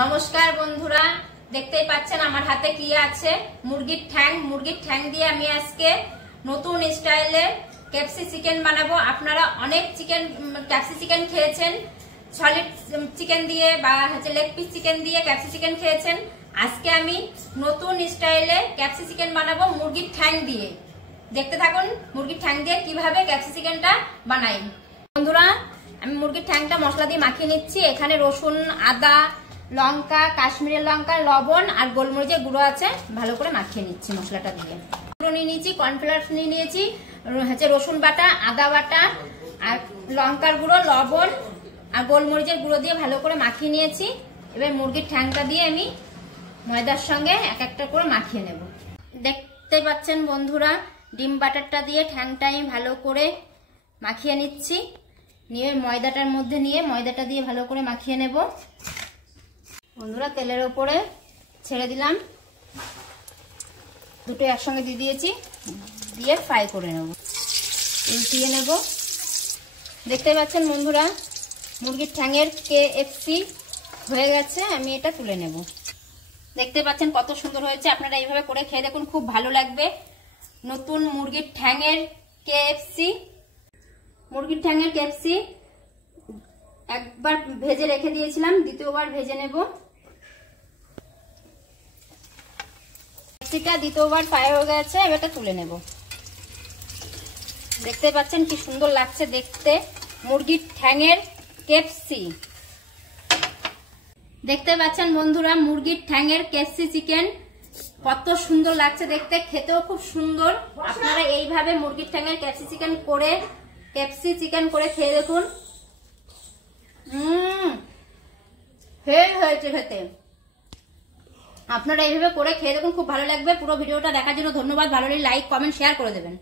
নমস্কার বন্ধুরা, দেখতেই পাচ্ছেন আমার হাতে কি আছে, মুরগির ঠ্যাং দিয়ে আমি আজকে নতুন স্টাইলে ক্যাপসি চিকেন বানাবো। আপনারা অনেক ক্যাপসি চিকেন খেয়েছেন, সলিড চিকেন দিয়ে বা লেগ পিস চিকেন দিয়ে ক্যাপসি চিকেন খেয়েছেন। আজকে আমি নতুন স্টাইলে ক্যাপসি চিকেন বানাবো মুরগির ঠ্যাং দিয়ে। দেখতে থাকুন মুরগির ঠ্যাং দিয়ে কিভাবে ক্যাপসি চিকেনটা বানাই। বন্ধুরা, আমি মুরগির ঠ্যাংটা মশলা দিয়ে মাখিয়ে নিচ্ছি। এখানে রসুন, আদা, লঙ্কা, কাশ্মীরি লঙ্কা, লবণ আর গোলমরিচের গুঁড়ো আছে, ভালো করে মাখিয়ে নিচ্ছি মশলাটা দিয়ে। নিয়ে নিয়েছি, কর্নফ্লাওয়ার নিয়ে নিয়েছি, রসুন বাটা, আদা বাটা আর লঙ্কার গুঁড়ো, লবণ আর গোলমরিচের গুঁড়ো দিয়ে ভালো করে মাখিয়ে নিয়েছি। এবার মুরগির ঠ্যাংটা দিয়ে আমি ময়দার সঙ্গে এক একটা করে মাখিয়ে নেব। দেখতে পাচ্ছেন বন্ধুরা, ডিম বাটারটা দিয়ে ঠ্যাংটা আমি ভালো করে মাখিয়ে নিচ্ছি। নিয়ে ময়দাটার মধ্যে নিয়ে ময়দাটা দিয়ে ভালো করে মাখিয়ে নেব। বন্ধুরা, তেলের ওপরে ছেড়ে দিলাম, দুটো একসঙ্গে দিয়ে দিয়েছি, দিয়ে ফ্রাই করে নেব, উল্টিয়ে নেব। দেখতে পাচ্ছেন বন্ধুরা, মুরগির ঠ্যাংয়ের KFC হয়ে গেছে। আমি এটা তুলে নেব। দেখতে পাচ্ছেন কত সুন্দর হয়েছে। আপনারা এইভাবে করে খেয়ে দেখুন, খুব ভালো লাগবে। নতুন মুরগির ঠ্যাংয়ের KFC। মুরগির ঠ্যাংয়ের KFC একবার ভেজে রেখে দিয়েছিলাম, দ্বিতীয়বার ভেজে নেব। দ্বিতীয়বার ফ্রাই হয়ে গেছে, এবারটা তুলে নেব। দেখতে পাচ্ছেন কি সুন্দর লাগছে দেখতে মুরগির ঠ্যাংয়ের KFC। দেখতে পাচ্ছেন বন্ধুরা, মুরগির ঠ্যাংয়ের KFC চিকেন কত সুন্দর লাগছে দেখতে, খেতেও খুব সুন্দর। আপনারা এইভাবে মুরগির ঠ্যাংয়ের KFC চিকেন করে খেয়ে দেখুন। হয়েছে খেতে। আপনারা এইভাবে করে খেয়ে দেখুন, খুব ভালো লাগবে। পুরো ভিডিওটা দেখার জন্য ধন্যবাদ। ভালো লাগলে লাইক, কমেন্ট, শেয়ার করে দেবেন।